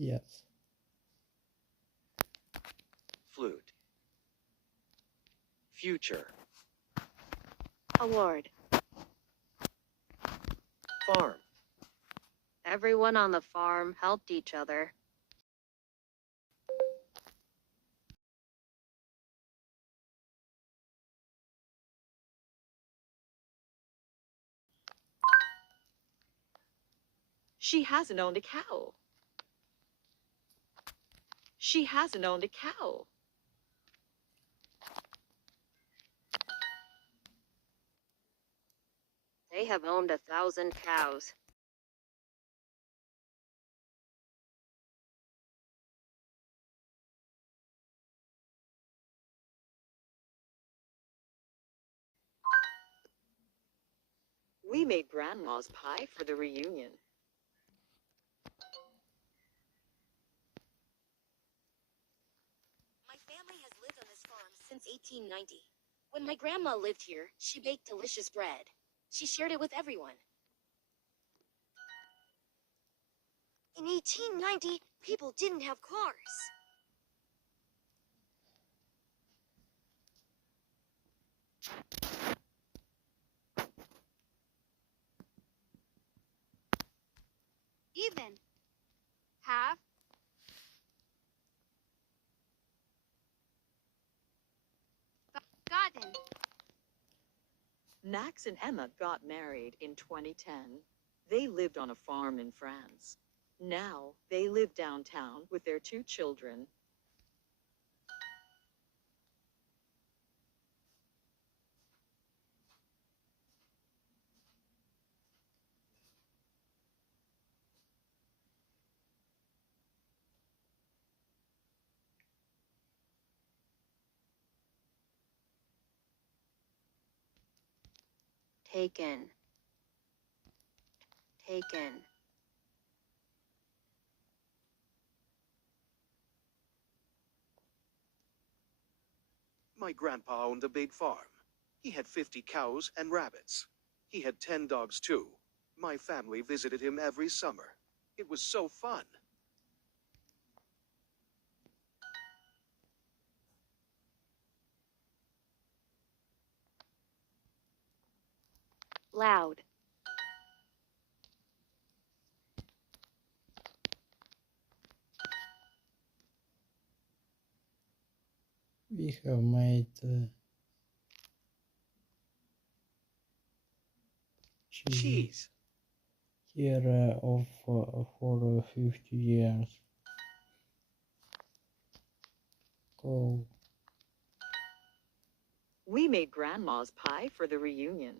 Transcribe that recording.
Yes. Flute. Future. Award. Farm. Everyone on the farm helped each other. She hasn't owned a cow. She hasn't owned a cow. They have owned 1,000 cows. We made Grandma's pie for the reunion. My family has lived on this farm since 1890. When my grandma lived here, she baked delicious bread. She shared it with everyone. In 1890, people didn't have cars. Even. Half. Gotten. Max and Emma got married in 2010. They lived on a farm in France. Now they live downtown with their 2 children. Taken. Taken. My grandpa owned a big farm. He had 50 cows and rabbits. He had 10 dogs too. My family visited him every summer. It was so fun. Loud. We have made Cheese. here for 50 years. Cow. We made Grandma's pie for the reunion.